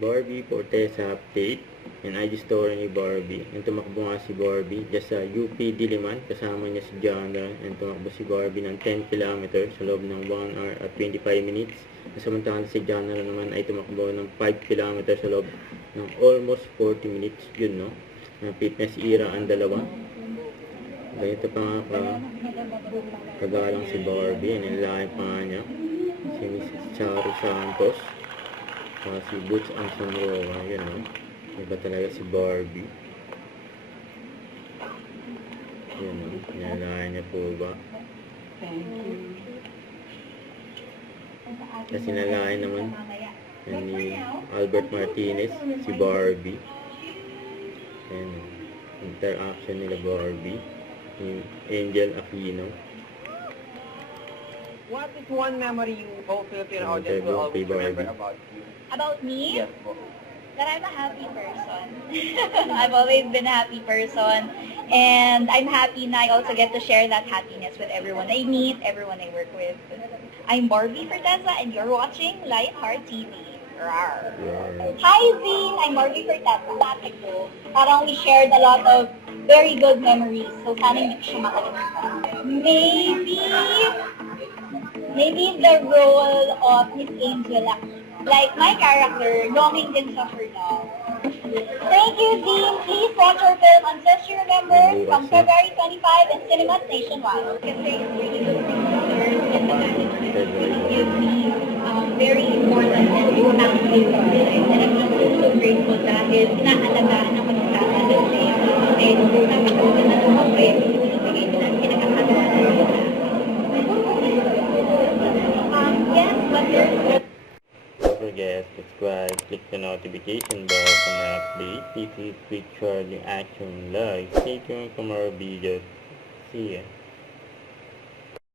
Barbie Fortesa update. And IG story ni Barbie. And tumakbo nga si Barbie just sa UP Diliman. Kasama niya si Jana. And tumakbo si Barbie ng 10 km sa loob ng 1 hour at 25 minutes. Samantalang si Jana naman ay tumakbo ng 5 km sa loob ng almost 40 minutes. Yun, no? Fitness era ang dalawa. Ganito pa nga kagalang si Barbie. And nilaki pa nga niya si Mrs. Charo Santos. Si Boots ang Samroa. Yun, no? Iba talaga si Barbie. Yun, no? Nilaki niya po ba? Kasi nilaki naman yan ni Albert Martinez, si Barbie. And interaction nila Barbie ni Angel Aquino. What is one memory you whole Filipino audience will always remember about you? About me? Yes, po. That I'm a happy person. I've always been a happy person. And I'm happy na I also get to share that happiness with everyone I meet, everyone I work with. I'm Barbie Fortesa and you're watching Lightheart TV. Rawr. Hi Zine! I'm Barbie Fortesa. Parang we shared a lot of very good memories. So sana hindi ko siya makalimutan. Maybe the role of Miss Angel Aquino. Like my character, longing din siya for love. Thank you, Dean. Please watch our film Unless You Remember from February 25 in cinemas nationwide. Kasi it's really good for others and the management. It gives me very important and impactful life. And I'm just so grateful dahil inaalagaan ako ng tata ng sa'yo. And napakaganda na ng mga pwede ibigay nila. Kinakakatawa na rin na. Yes, but there's Don't forget to subscribe, click the notification bell for my update. Please click share the action like. Stay tuned for more videos. See ya.